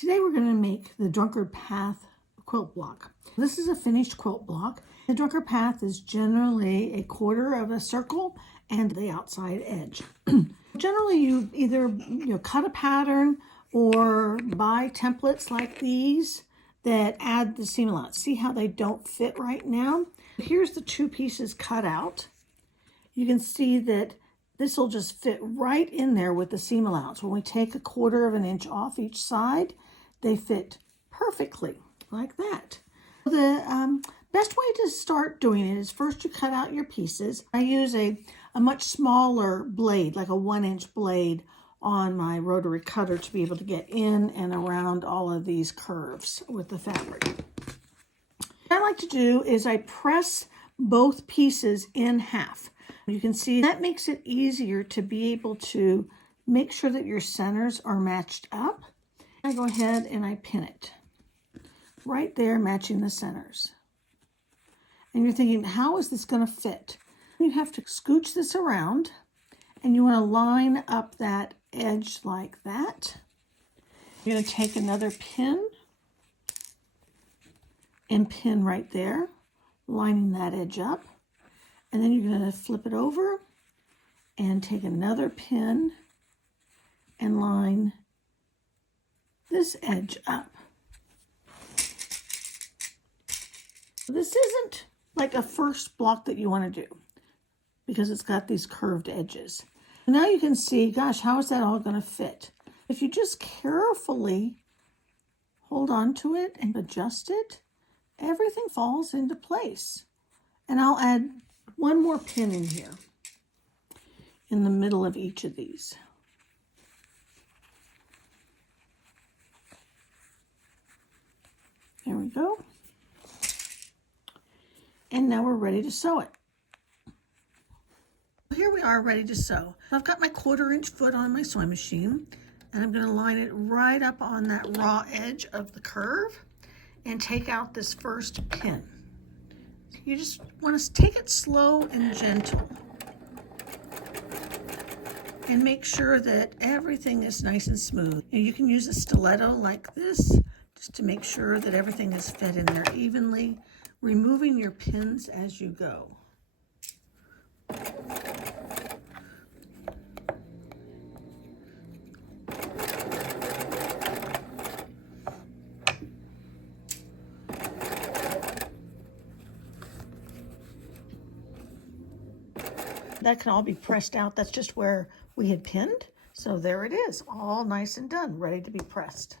Today we're going to make the Drunkard path quilt block. This is a finished quilt block. The Drunkard path is generally a quarter of a circle and the outside edge. Generally you either cut a pattern or buy templates like these that add the seam allowance. See how they don't fit right now? Here's the two pieces cut out. You can see that this will just fit right in there with the seam allowance. When we take a quarter of an inch off each side, they fit perfectly like that. The best way to start doing it is first you cut out your pieces. I use a much smaller blade, like a 1-inch blade on my rotary cutter to be able to get in and around all of these curves with the fabric. What I like to do is I press both pieces in half. You can see that makes it easier to be able to make sure that your centers are matched up. I go ahead and I pin it right there, matching the centers. And you're thinking, how is this going to fit? You have to scooch this around and you want to line up that edge like that. You're going to take another pin and pin right there, lining that edge up. And then you're going to flip it over and take another pin and line this edge up. This isn't like a first block that you want to do because it's got these curved edges. Now you can see, gosh, how is that all going to fit? If you just carefully hold on to it and adjust it, everything falls into place. And I'll add one more pin in here in the middle of each of these. There we go. And now we're ready to sew it. Here we are ready to sew. I've got my 1/4-inch foot on my sewing machine and I'm going to line it right up on that raw edge of the curve and take out this first pin. You just want to take it slow and gentle and make sure that everything is nice and smooth. And you can use a stiletto like this just to make sure that everything is fit in there evenly, removing your pins as you go. That can all be pressed out. That's just where we had pinned. So there it is, all nice and done, ready to be pressed.